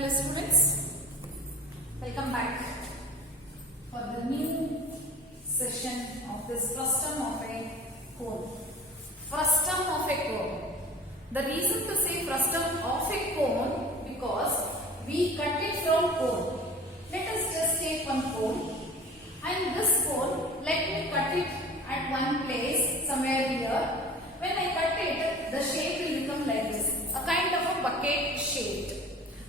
Hello students, welcome back for the new session of this frustum of a cone. Frustum of a cone. The reason to say frustum of a cone because we cut it from cone. Let us just take one cone and this cone, let me cut it at one place somewhere here. When I cut it, the shape will become like this, a kind of a bucket shaped.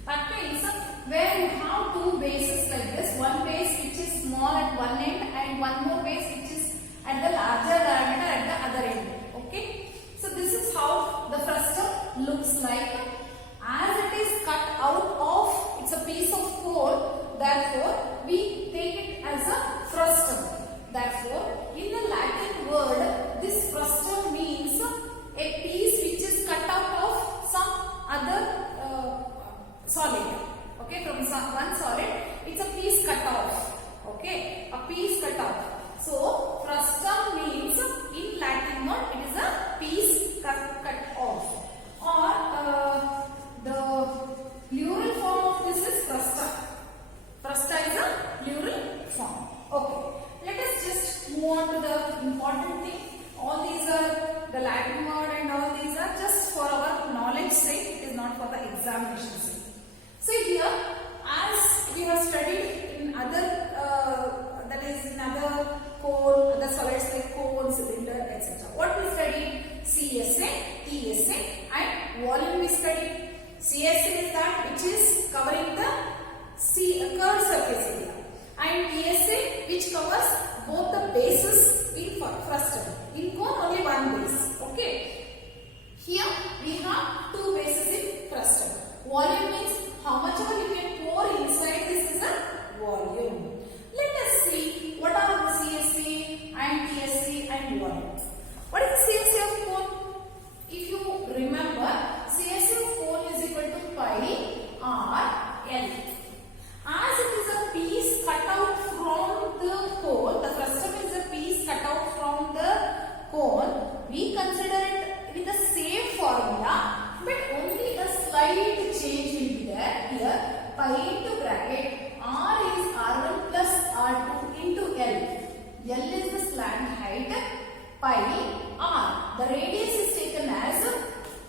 That means where you have two bases like this, one base which is small at one end and one more base which is at the larger diameter at the other end. Okay. So this is how the frustum looks like. As it is cut out of, it's a piece of cone, therefore we take it as a frustum. Therefore, in the Latin word, this frustum means a piece which is cut out of some other solid. Okay, from one solid, it's a piece cut off. Okay, a piece cut off. So, frustum means in Latin word, it is a piece cut off. Or the plural form of this is frusta. Frusta is a plural form. Okay. Let us just move on to the important thing. All these are the Latin word and all these are just for our knowledge sake. It is not for the examination sake. See here, as we have studied in other, that is in other cone, other solids like cone, cylinder, etc. What we studied? CSA, TSA and volume we studied. CSA is that which is covering the curved surface area. And TSA which covers both the bases in frustum. In cone only one base. Okay. Here we have two bases in frustum. Volume means how much ever you can pour inside this is a volume. Let us see what are the CSA and TSA and volume. What is the CSA of cone? If you remember, CSA of cone is equal to pi r L. As it is a piece cut out from the cone, the frustum is a piece cut out from the cone, we consider it with the same formula, but only a slight change will be there. Here, pi into bracket, r is r1 plus r2 into L. L is the slant height, pi r. The radius is taken as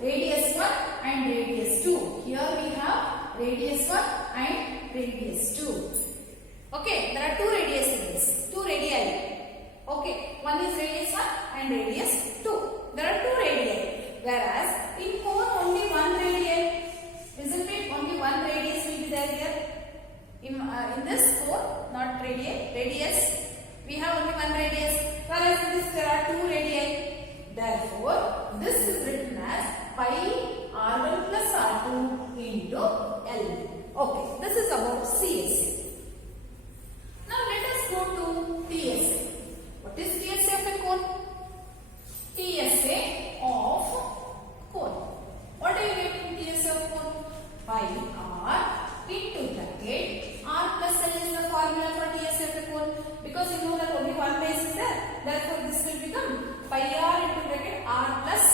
radius 1 and radius 2. Here we have radius 1 and radius 2. Okay, there are two radius in this, two radii. Okay, one is radius 1 and radius 2. There are two radii. Whereas in cone only one radii. Isn't it? Only one radius will be there here. In this cone, not radius, we have only one radius. Whereas in this there are two radii. Therefore, this is written as pi r1 plus r2 into L. Okay, this is about CSA. Now let us go to TSA. What is TSA of a cone? TSA of cone. What are you getting TSA of cone? Pi r into bracket r plus L is the formula for TSA of a cone. Because you know that only one base is there. Therefore this will become pi r into bracket r plus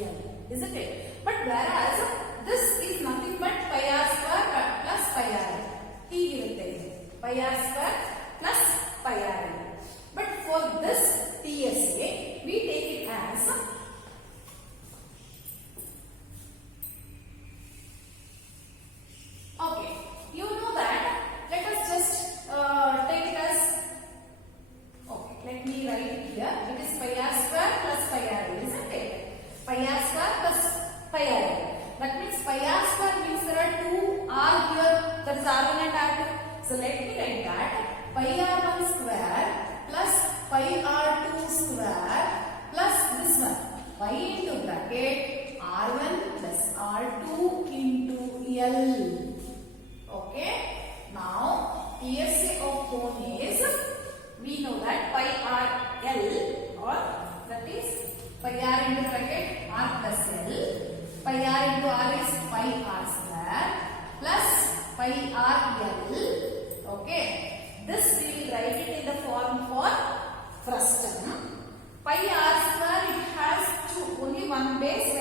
L. Isn't it? But whereas this is nothing but pi r square plus pi r. Pi r square plus pi r. But for this TSA, we take it as okay. You know that. Let us just take it as okay. Let me write it here. It is pi r square plus pi r, isn't it? Pi r square plus pi r. That means pi r square means there are two r here. That is r1 and r2. So let me write that pi r1 square plus pi r2 square plus this one pi into bracket r1 plus r2 into L. Okay. Now TSA of cone is, we know that pi r L, or that is pi r into bracket r plus L. Pi r into r is pi r square plus pi r L. Okay. This we will write it in the form for frustum. Pi r square, it has only one base,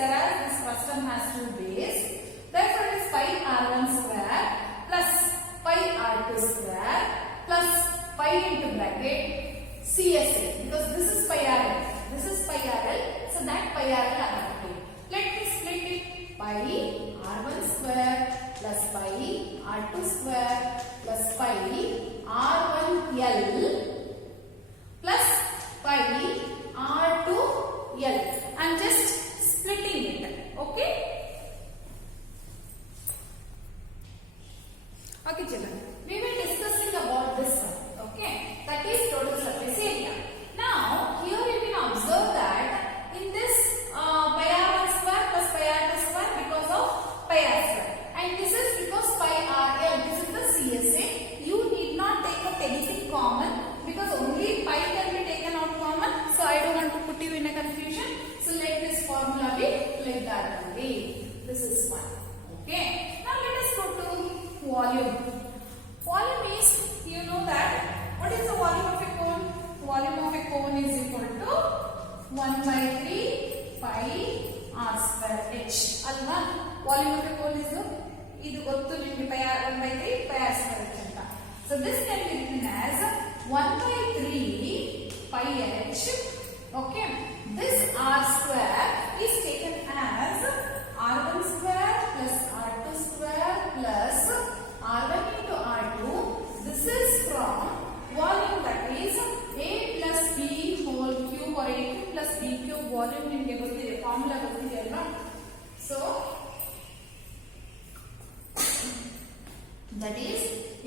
r2 square plus pi r1l plus pi r2l. I'm just splitting it. Okay. Okay, children. We will discussing about this one. Okay. That is total surface area. Now, here you can observe that in this pi r1 square plus pi r2 square because of pi r square. And this is because pi rl. This is the CSA. You need not take out anything common because only pi can be taken out common. So I don't want to put you in a confusion. So let this formula be like that only. This is one. Okay. Now let us go to volume. Volume is, you know that, what is the volume of a cone? Volume of a cone is equal to 1 by 3 pi r square h. Alva? Volume of a cone is idu gottu nimge pi r 1 by 3 pi r square h anta. So this can be written as 1 by 3 pi h. Okay. This r square is taken as r1 square plus r2 square plus r1 into r2. This is from volume, that is a plus b whole cube or a cube plus b cube. Volume nimge gottide, formula gottide alva. So that is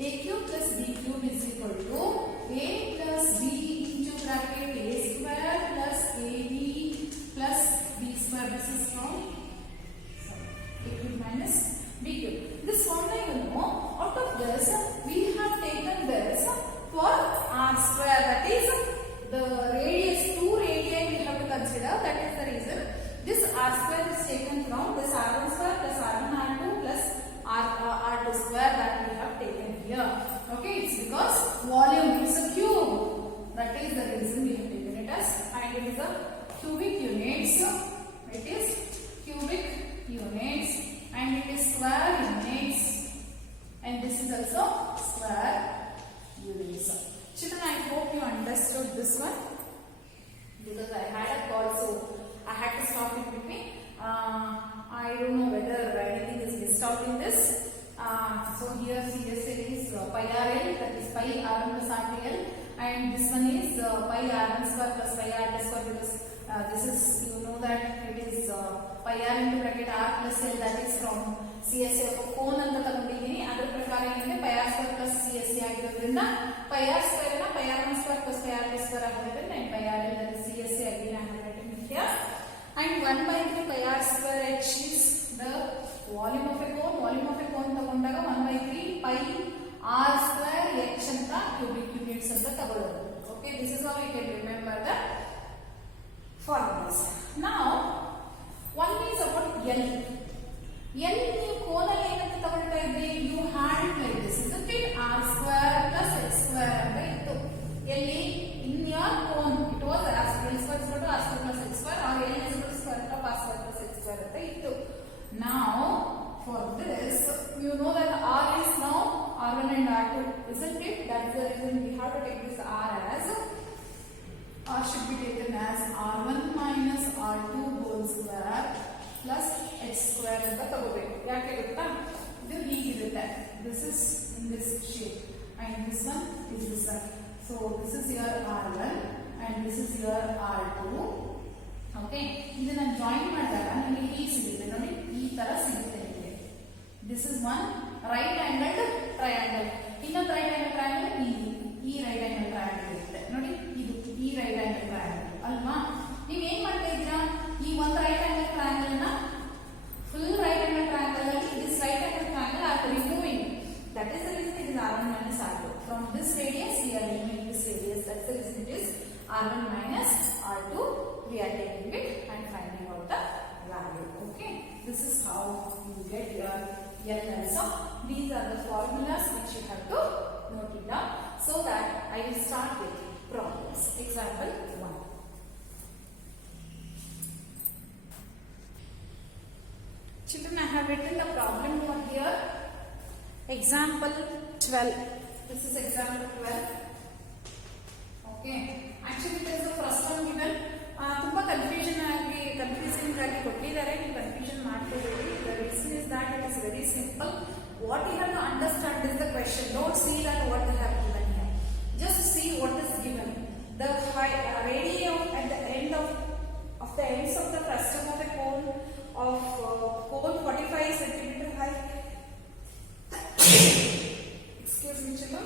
a cube plus b cube is equal to a plus b into bracket a square plus ab plus b square. This is from a cube minus b cube. This formula, you know, out of this we have taken this for r square, that is the radius, 2 radii we have to consider. That is the reason this r square is taken from this r1 square plus r1 r2 plus r2 square that we have taken here. Okay, it's because volume is a cube. That is the reason we have taken it as, and it is a cubic units. It is cubic units and it is square units, and this is also square units. Children, I hope you understood this one because I had a call, so I had to stop it between. I don't know whether anything is missed out in this. So here CSA is pi rl, that is pi r1 plus r2l, and this one is pi r1 square plus pi r2 square, because this is, you know that it is pi r into bracket r plus l, that is from CSA of cone anta ತಗೊಂಡಿದ್ದೀನಿ. ಅದರ ಪ್ರಕಾರ ಏನಿದೆ pi r square plus CSA ಆಗಿರೋದ್ರಿಂದ pi r square ನ pi r1 square plus pi r2 square ಆಗಿರುತ್ತೆ, and pi r l, that is CSA again I have written here. And 1 by 3 pi r square h is the volume of a cone. Volume of a cone ತಗೊಂಡಾಗ 1 by 3 pi r square h ಅಂತ cubic units ಅಂತ ತಗೊಳ್ಳೋದು. Okay, this is how you can remember the formulas. Now, one is about L. L ನೀವು ಕೋನಲ್ಲಿ ಏನಂತ ತಗೊಳ್ತಾ ಇದ್ರಿ? You had it like this, isn't it? R square plus h square ಅಂತ ಇತ್ತು. ಎಲ್ಲಿ? In your cone it was R square is equal to R square plus h square, or L is equal to square root of R square plus h square ಅಂತ ಇತ್ತು. Now for this, you know that R is now R1 and R2, isn't it? That's the reason we have to take this R as, R should be taken as R1 minus R2 whole square plus h square ಅಂತ ತಗೋಬೇಕು. ಯಾಕೆ ಗೊತ್ತಾ? ಇದು ಹೀಗಿರುತ್ತೆ. This is in this shape and this one is this one. So this is your R1 and this is your R2. Okay, ಇದನ್ನ join ಮಾಡಿದಾಗ ನಿಮಗೆ ಹೀಗೆ ಸಿಗುತ್ತೆ ನೋಡಿ, ಈ ತರ ಸಿಗುತ್ತೆ ನಿಮಗೆ. This is one right angled triangle. ಇನ್ನೊಂದು right angled triangle ಈ right angled triangle ಇರುತ್ತೆ ನೋಡಿ, ಇದು ಈ right angled triangle ಅಲ್ವಾ? ನೀವು ಏನ್ ಮಾಡ್ತಾ ಇದ್ದೀರಾ? ಈ ಒಂದು right angled triangle ನ full right angled triangle ಅಲ್ಲಿ this right angled triangle are removing. That is the reason it is R1 minus R2. From this radius we are removing this radius. That's the reason it is R1 minus R2. We are taking it and finding out the value. Okay, this is how you get your L also. These are the formulas which you have to note it down, so that I will start with problems. Example 1. Children, I have written the problem over here. Example 12. This is example 12. Okay. Actually, there is a first one given. ತುಂಬಾ confusing ಆಗಿ ಕೊಟ್ಟಿದ್ದಾರೆ. ನೀವು confusion ಮಾಡ್ಕೋಬೇಡಿ. The reason is that it is very simple. what you have to understand is the question. Don't see that what they have given here. Just see what is given. The radii at the end of the ends of the frustum of a cone of cone 45 centimeter high. Excuse me, children.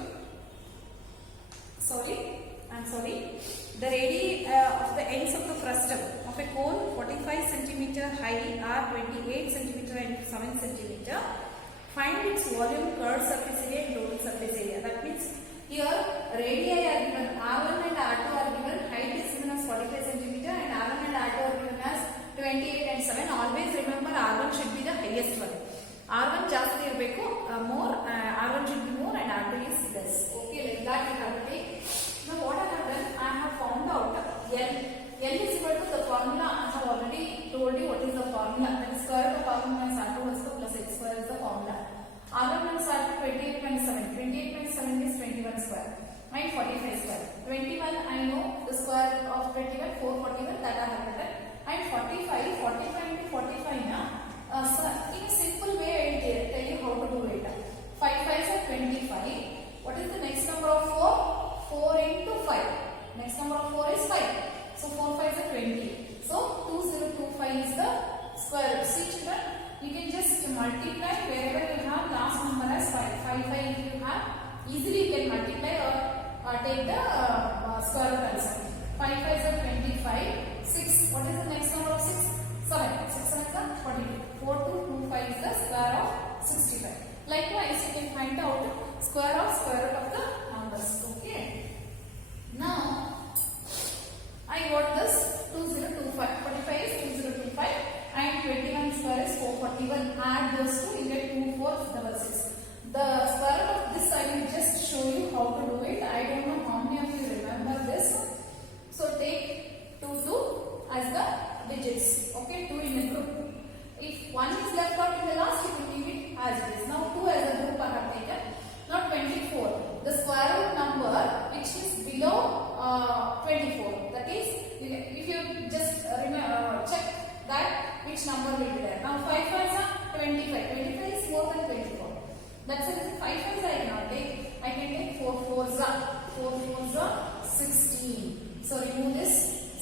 I'm sorry. The radii of the ends of the frustum of a cone 45 centimeter high are 28 centimeter and 7 centimeter. Find its volume, curved surface area and total surface area. That means here radii are given, R1 and R2 are given, height is given as 45 centimeter and R1 and R2 are given as 28 and 7. Always remember R1 should be the highest one. R1 ಜಾಸ್ತಿ ಇರಬೇಕು, more R1 should be more and R2 is less. Okay, like that you have to take. Now what I have done, I have found out L. L is equal to the formula. I have already told you what is the formula. That is square root of R1 minus R2 whole square plus X square is the formula. R1 minus R2 28 minus 7. 28 minus 7 is 21 square. And 45 square. 21 I know the square root of 21, 441 that I have written. And 45 into 45 now. So in a simple way I will tell you how to do it. 5 5s are 25. What is the next number of 4? 4 into 5. Next number of 4 is 5. So 4 5s are 20. So 2025 is the square root. See children, you can just multiply wherever you have last number as 5. 5 5 if you have, easily you can multiply or take the square root also. 5 5s are 25. 6. What is the next number of 6? 7. 6 7s are 42. 4 to 2 5 is the square of 65. Likewise, you can find out square root of the numbers. Okay. Now, I got this 2025. 45 is 2025 and 21 square is 441. Add those two, you get 2466. The square root of this I will just show you how to do it. I don't know how many of you remember this. So take 2 as the digits. Okay, 2 in a group. If 1 is left out in the last, you can leave it as it is. Now 2 as a group I have taken. Now 24. The square root number which is below 24. That is, if you just check that which number will be there. Now 5 5s are 25. 25 is more than 24. That's it. 5 5s I cannot take. I can take 4 4s are 16. So remove this,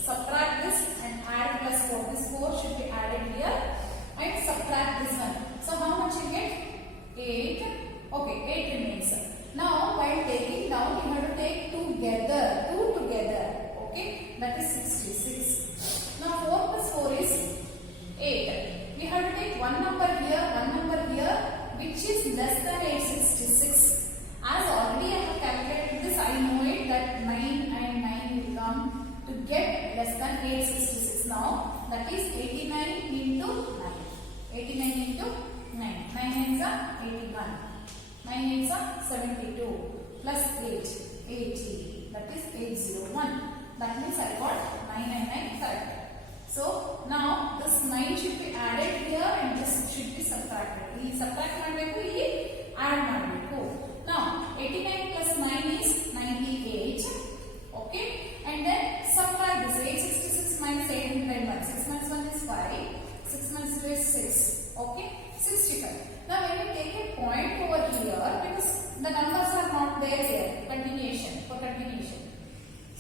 subtract this and add plus 4. This 4 should be added here. And subtract this one. So how much you get? 8. Okay, 8 remains. Now while taking down, you have to take 2 together. Okay, that is 66. Now 4 plus 4 is 8. We have to take one number here, which is less than 866. As already I have calculated this, I know it that 9 and 9 will come to get less than 866. Now that is 89 into 9. 89 into 9. 9 9s are 81. 9 8s are 72. Plus 8. 80. That is 801. That means I got 9 and 9 correct. So now this 9 should be added here and this should be subtracted. We subtract ಮಾಡಬೇಕು, ಇಲ್ಲಿ add ಮಾಡಬೇಕು. Now 89 plus 9 is 98. Okay, and then subtract this. 866 minus 801. 6 minus 1 is 5. 6 minus 2 is 6. Okay, 65. Now when you take a point over here, because the numbers are not there here, continuation.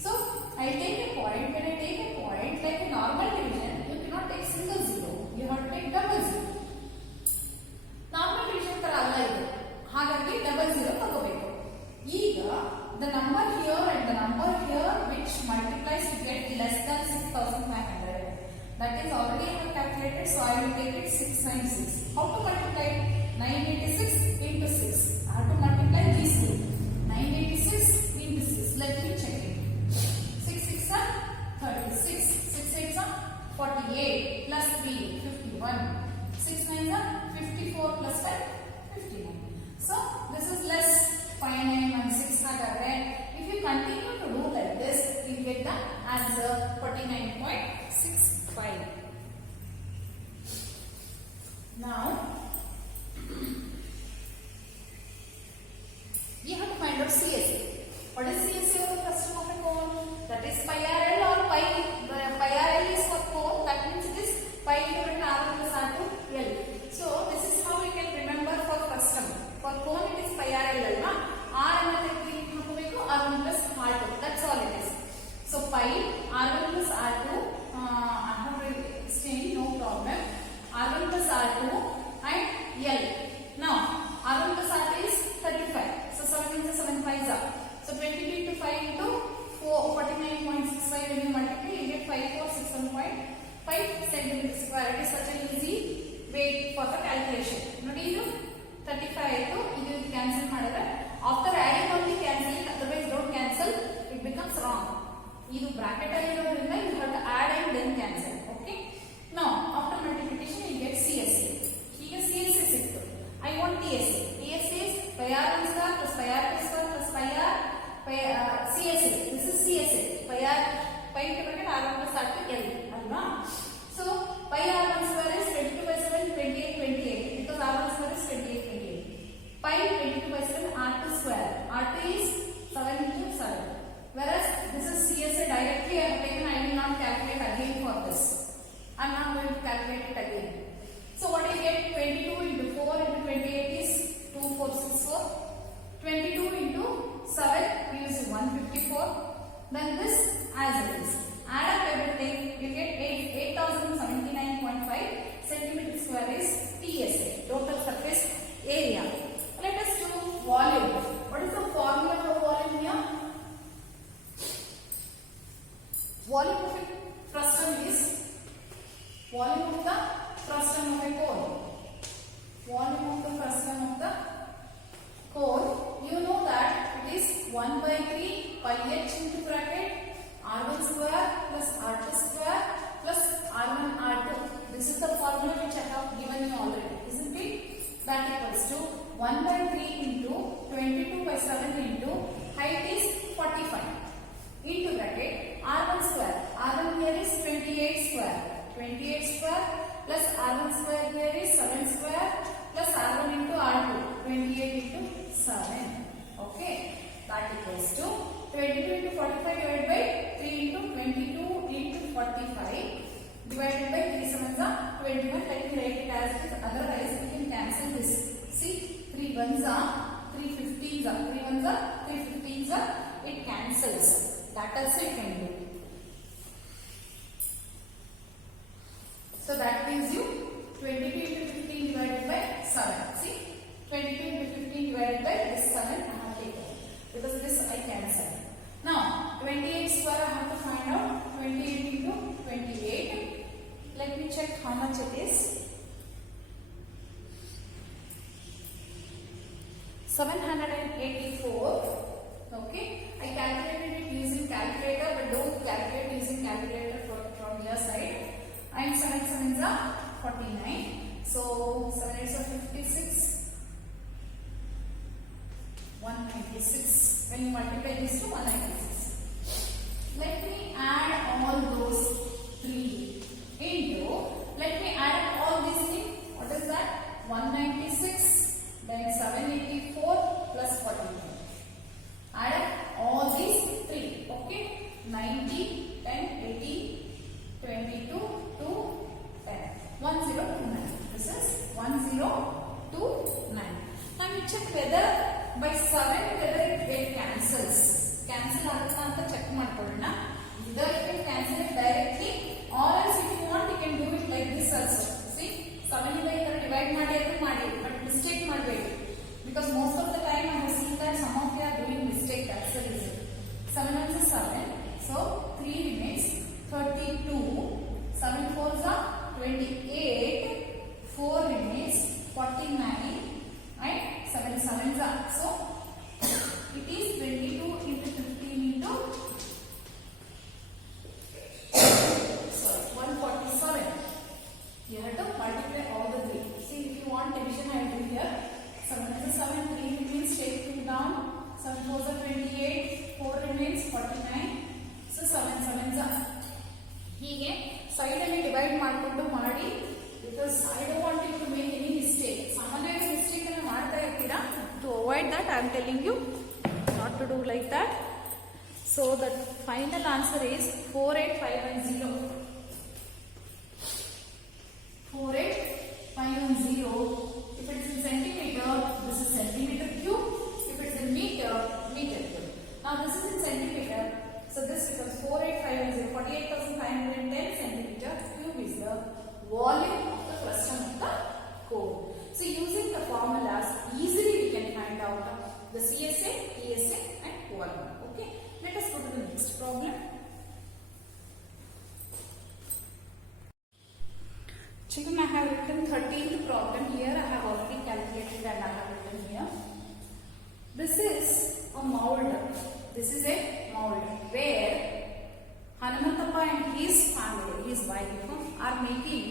So I take a point. When I take a point like a normal division, you cannot take single zero. You have to take double zero. Normal division ತರ ಅಲ್ಲ ಇದು. ಹಾಗಾಗಿ double zero ತಗೋಬೇಕು. ಈಗ the number here and the number here which multiplies to get less than 6500. That is already I have calculated, so I will take it 6 times 6. How to multiply? 986 into 6. I have to multiply these two. 986 into 6. Let me check it. 6 6 are 36. 6 8 are 48 plus 3 51. 6 9 are 54 plus 5 59. So this is less 5916 ಹಾಗಾದ್ರೆ if you continue to do like this, you get the answer 49.65. Now we have to find out CSA. What is CSA of the frustum of a cone? That is pi RL or pi RL is for cone. That means it is pi into R1 plus R2 L. So this is how we can remember for frustum. that equals to 1 by 3 into 22 by 7 into height is 45 into bracket r1 square. R1 here is 28 square. 28 square plus r1 square here is 7 square plus r1 into r2. 28 into 7. Okay. That equals to 22 into 45 divided by 3 into 22 into 45 divided by 3 sevens are 21. Let me write it as it is. Otherwise, we can cancel this. See, 3 ones are 3 15s are 3 ones are 3 15s are. It cancels. That also you can do. So that gives you 22 into 15 divided by 7. See, 22 into 15 divided by this 7 I have taken. Because this I cancel. Now 28 square I have to find out. 28 into 28. Let me check how much it is. 784. Okay. I calculated it using calculator, but don't calculate using calculator from your side. And 7 sevens are 49. So 7 8s are 56. 196. When you multiply this to 196. Let me add all those 3 into, let me add all these things. What is that? 196, then 784 plus 49. Add up all these 3. Okay. 90, 10, 80, 22 to 10. 1029. This is 1029. Now you check whether by 7 whether it cancels. Cancel agutta anta check madkollona. Either you can cancel it directly or else if you want you can do it like this also. See, 7 ಇಂದ ಈ ತರ divide ಮಾಡಿ but mistake ಮಾಡಬೇಡಿ. Because most of the time I have seen that some of you are doing mistake. That's the reason. 7 ones is 7. So 3 remains 32. 7 fours are 28. 4 remains 49. And 7 sevens are. So it is 22 into 15 into 147. You have to multiply all the 3. See, if you want division, I will do here. 7 is 7, 3 remains, take 2 down. 7 4s are 28, 4 remains 49. So 7 sevens are. ಹೀಗೆ side ಅಲ್ಲಿ divide ಮಾಡಿಕೊಂಡು ಮಾಡಿ. Because I don't want you to make any mistake. ಸಾಮಾನ್ಯವಾಗಿ mistake ಅನ್ನು ಮಾಡ್ತಾ ಇರ್ತೀರಾ. To avoid that, I am telling you not to do like that. So the final answer is 48510. 48510. If it is in centimeter, this is centimeter cube. If it is in meter, meter cube. Now this is in centimeter. So this becomes 48510. 48,510 centimeter cube is the volume of the frustum of the core. So using the formulas, easily we can find out the CSA, PSA and volume. Okay. Let us go to the next problem. Children, I have written 13th problem here. I have already calculated and I have written here. This is a mold. This is a mold where Hanumatappa and his family, his wife, are making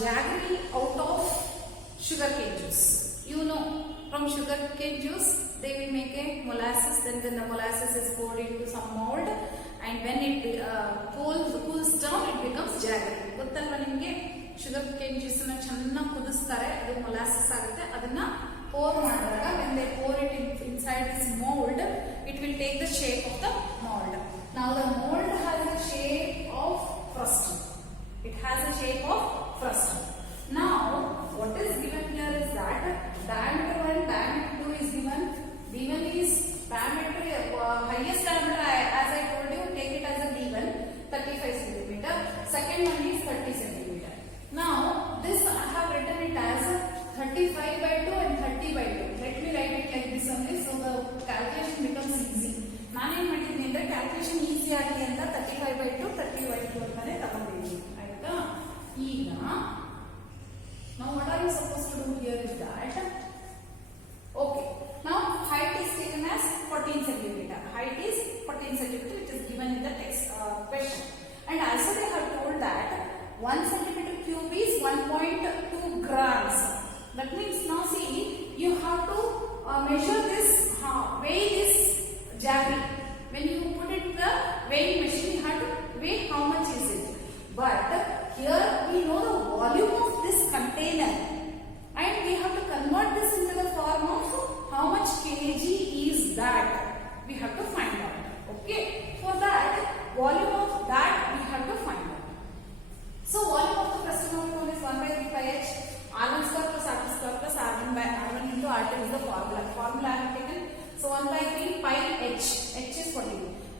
jaggery out of sugarcane juice. You know, from sugarcane juice they will make a molasses. Then the molasses is poured into some mold, and when it cools down, it becomes jaggery. ಗೊತ್ತಲ್ವಾ ನಿಮಗೆ? sugarcane juice ಅನ್ನು ಚೆನ್ನಾಗಿ ಕುದಿಸ್ತಾರೆ, ಅದು molasses ಆಗುತ್ತೆ. ಅದನ್ನ pour ಮಾಡಿದಾಗ when they pour it inside this mold, it will take the shape of the mold. Now the mold has the shape of frustum. It has a shape of frustum. Now what is given here is that diameter 1, diameter 2 is given. D1 is diameter, highest diameter as I told you, take it as a D1, 35 centimeter. Second one is 30 centimeter. Now this I have written it as 35 by 2 and 30 by 2. Let me write it like this only, so the calculation becomes easy. ನಾನೇನ್ ಮಾಡಿದ್ದೀನಿ ಅಂದ್ರೆ calculation easy ಆಗಲಿ ಅಂತ 35 by 2, 30 by 2 ಅಂತಾನೆ ತಗೊಂಡಿದ್ದೀನಿ. ಆಯ್ತಾ? ಈಗ now what are you supposed to do here is that, okay, now height is taken as 14 centimeter. Height is 14 centimeter, which is given in the text question. And also they have told that 1 centimeter cube is 1.2 grams. That means now see, you have to measure this, weigh this jaggery. When you put it in the weighing machine, you have to weigh how much is it. But here we know the volume of this container, and we have to convert this into the form of how much kg is that. We have to find out. Okay. For that, volume of that we have to find out. So volume of the frustum of a cone is 1 by 3 pi h. R1 square plus R2 square plus R1 by R1 into R2 is the formula. Formula I have taken. So 1 by 3 pi h. H is 40.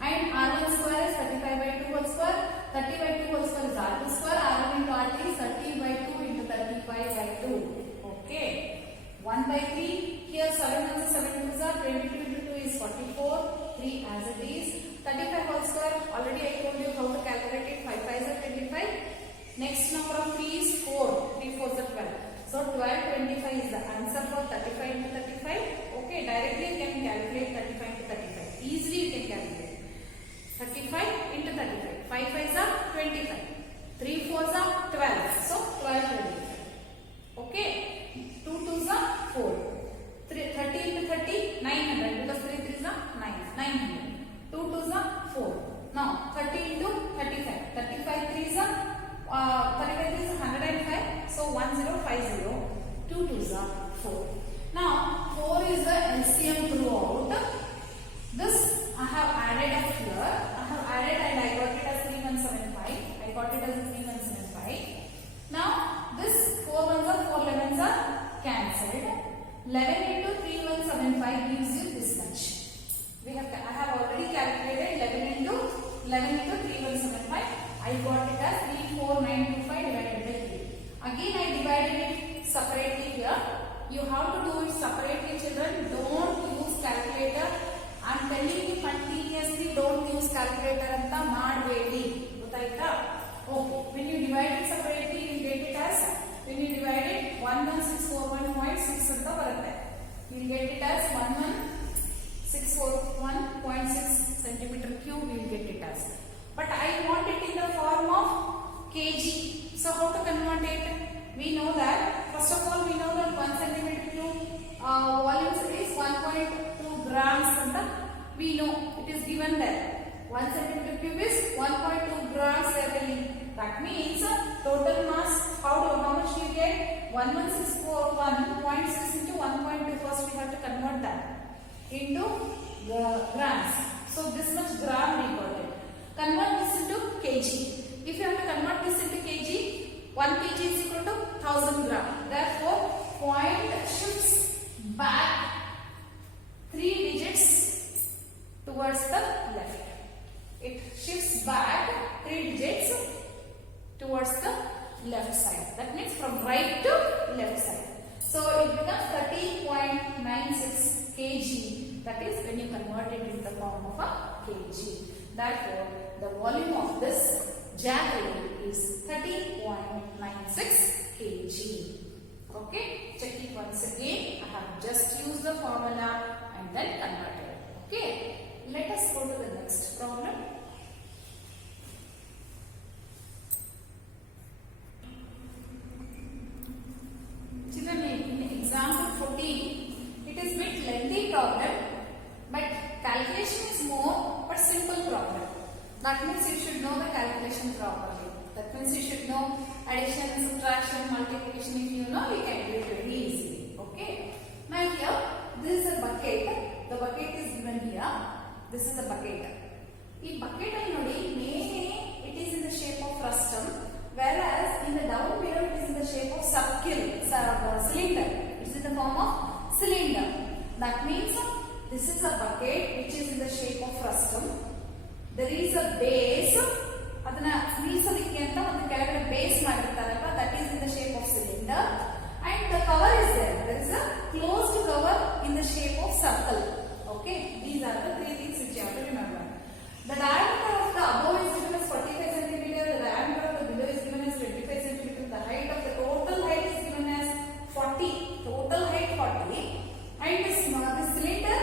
And R1 square is 35 by 2 whole square. 30 by 2 whole square is R2 square. R1 into R3 is 30 by 2 into 35 by 2. Okay. 1 by 3. Here 7 ones are 7 twos are 22 into 2 is 44. 3 as it is. 35 whole square. Already I told you how to calculate it. 5 5 is 25. Next number of 3 is 4. 3 4 is 12. So 1225 is the answer for 35 into 35. Okay, directly you can calculate 35 into 35. Easily you can calculate. 35 into 35. 5 5 are 25. 3 4 are 12. So 1225. Okay. 2 2s are 4. 30 into 30, 900. Because 3 3s are 9. 900. 2 2s are 4. Now 30 into 35. 35 3s are 35 is 105, so 1050, 2 2s are 4. Now 4 is the LCM throughout. This I have added up here. I have added and I got it as 3175. I got it as 3175. Now this 4 ones are 4 11s are cancelled. 11 into 3175 gives you this much. I have already calculated 11 into 3175. I got it as 34925 divided by 3. Again I divided it separately here. You have to do it separately, children. Don't use calculator. I am telling you continuously, don't use calculator anta madbedi. Gottaita? Okay. When you divide it separately, you will get it as, when you divide it 11641.6 anta barutte. You will get it as 11641.6 centimeter cube. You will get it as. But I want it in the form of kg. So how to convert it? We know that, first of all, we know that 1 centimeter cube volume is 1.2 grams. We know it is given there. 1 centimeter cube is 1.2 grams. That means total mass, how much do you get? 1161.6 into 1.2. First we have to convert that into grams. So this much gram we got it. Convert this into kg. If you have to convert this into kg, 1 kg is equal to 1000 gram. Therefore, point shifts back 3 digits towards the left. It shifts back 3 digits towards the left side. That means from right to left side. So it becomes 30.96 kg. That is when you convert it into the form of a kg. Therefore, the volume of this jaggery is 30.96 kg. Okay, check it once again. I have just used the formula and then converted. Okay, let us go to the next problem. Children, in example 14, it is a bit lengthy problem, but calculation is more but simple problem. That means you should know the calculation properly. That means you should know addition, subtraction, multiplication. If you know, you can do it very easily. Okay. Now here, this is a bucket. The bucket is given here. This is the bucket. This bucket it is in the shape of frustum, whereas in the down below it is in the shape of cylinder. It is in the form of cylinder. That means this is a bucket which is in the shape of frustum. There is a base. That is in the shape of cylinder, and the cover is there. There is a closed cover in the shape of circle. Okay, these are the 3 things which you have to remember. The diameter of the above is given as 45 cm. The diameter of the below is given as 25 cm. The height of the total height is given as 40. Total height 40, and the cylinder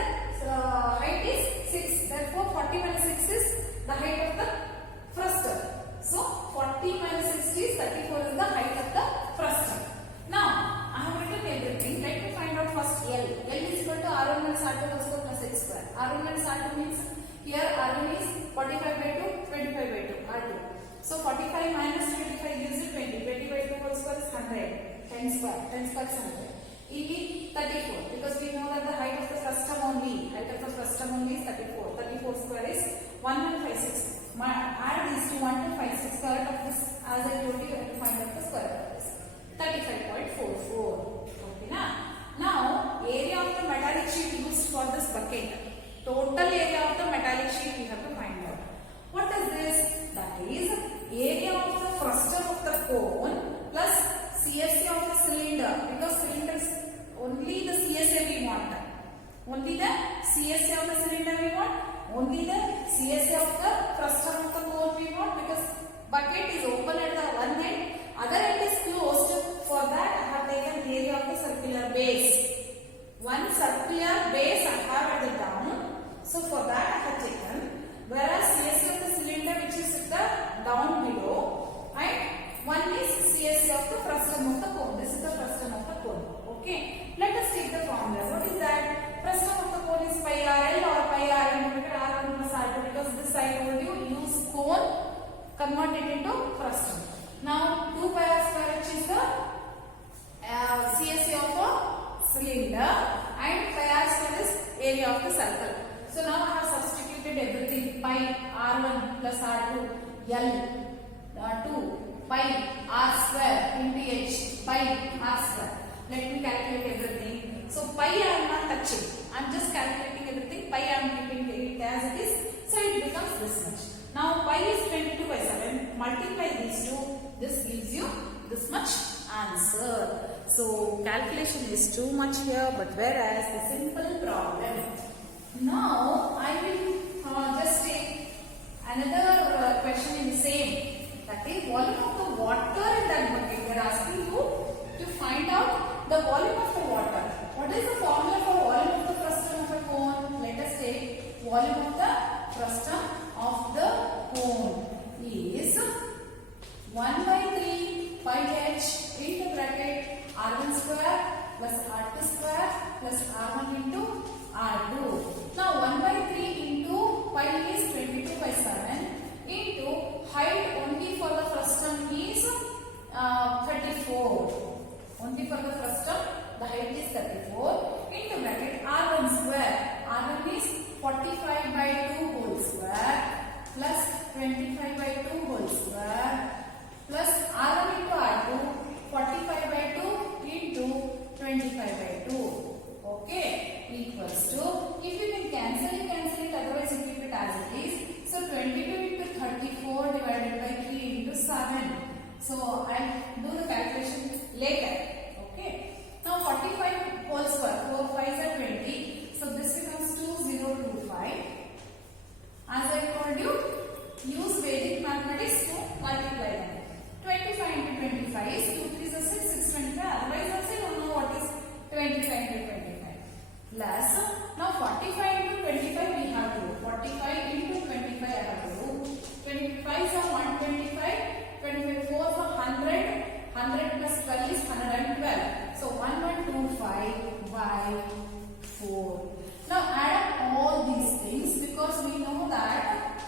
height is 6. Therefore, 40 minus 6 is the height of the frustum. So 40 minus 60 is 34 10 square, 10 square is 100. ಇಲ್ಲಿ 34 because we know that the height of the frustum only is 34. 34 square is 1156. Add these two 1256 square root of this. As I told you, you have to find out the square root of this. 35.44. Okay, now area of the metallic sheet used for this bucket. Total area of the metallic sheet we have to find out. What is this? That is area of the frustum of the cone plus CSA of the cylinder, because cylinder is only the CSA we want. Only the CSA of the cylinder we want. Only the CSA of the frustum of the cone we want, because bucket is open at the one end, other end is closed. For that I have taken area of the circular base. One circular base I have at the down. So for that I have taken, whereas CSA of the cylinder which is at the down below, and one is CSA of the frustum of the cone. This is the frustum of the cone. Okay. Let us take the formula. What is that? Frustum of the cone is pi RL or pi R into R1 plus R2, because this I told you, use cone, convert it into frustum. Now 2 pi R square, which is the CSA of a cylinder, and pi R square is area of the circle. So now I have substituted everything. Pi R1 plus R2 L 2 pi R square into H pi R square. Let me calculate everything. So pi I am not touching. I am just calculating everything. Pi I am keeping it as it is. So it becomes this much. Now pi is 22/7. Multiply these two. This gives you this much answer. So calculation is too much here, but whereas the simple problem. Now I will just take another question in the same. That is volume of the water in that bucket. They are asking you to find out the volume of the water. What is the formula for volume of the frustum of a cone? Let us take volume of the frustum of the cone is 1/3 pi h into bracket R1 square plus R2 square plus R1 into R2. Now 1/3 into pi is 22/7 into height only for the frustum is 34. Only for the frustum the height is 34 into bracket R1 square. R1 is 45/2 whole square plus 25/2 whole square plus R1 into R2 45/2 into 25/2. Okay, equals to, if you can cancel it, otherwise you keep it as it is. So 22 into 34 divided by 3 into 7. So I'll do the calculation later. Okay. Now 45 whole square, 4 5s are 20. So this becomes 2025. As I told you, use Vedic mathematics to multiply them. 25 into 25 is 2 3 is 6, 6 25. Otherwise also you don't know what is 25 into 25. Plus, now 45 into 25 we have to do. 45 into 25 I have to do. 25 is 125. 25 4 are 100. 100 plus 12 is 112. So 1125 by 4. Now add up all these things, because we know that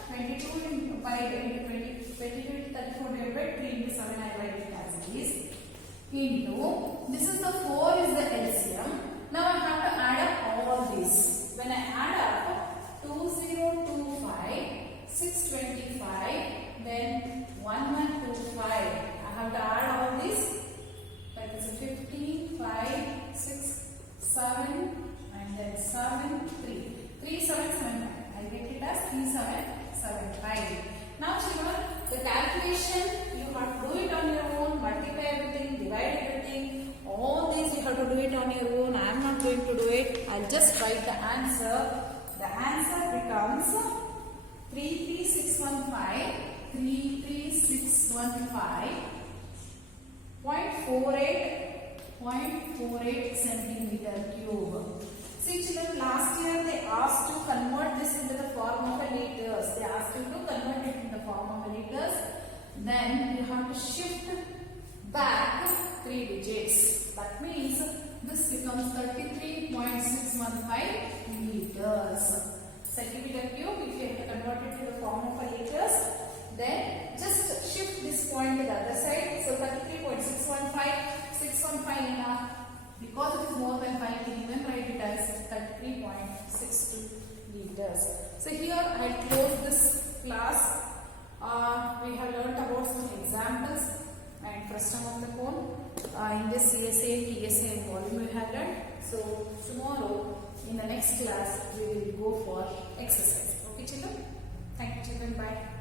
22 into 5 into 22 into 34 divided by 3 into 7 I write it as it is. Into, this is the 4 is the LCM. Now I have to add up all these. When I add up 2025, 625, then 1125. I have to add all these. That is 15, 5, 6, 7, and then 7, 3. 3775. I get it as 3775. Now children, the calculation you have to do it on your own. Multiply everything, divide everything. All these you have to do it on your own. I am not going to do it. I'll just write the answer. The answer becomes 33615. 0.48 centimeter cube. See children, last year they asked to convert this into the form of a liters. They asked you to convert it into the form of a liters. Then you have to shift back 3 digits. That means this becomes 33.615 liters. Centimeter cube, if you have to convert it to the form of a liters, then just shift this point to the other side. So 33.615 does. So here I'll close this class. We have learnt about some examples and frustum of the cone. In this CSA, TSA and volume we have learnt. So tomorrow in the next class we will go for exercise. Okay children? Thank you children. Bye.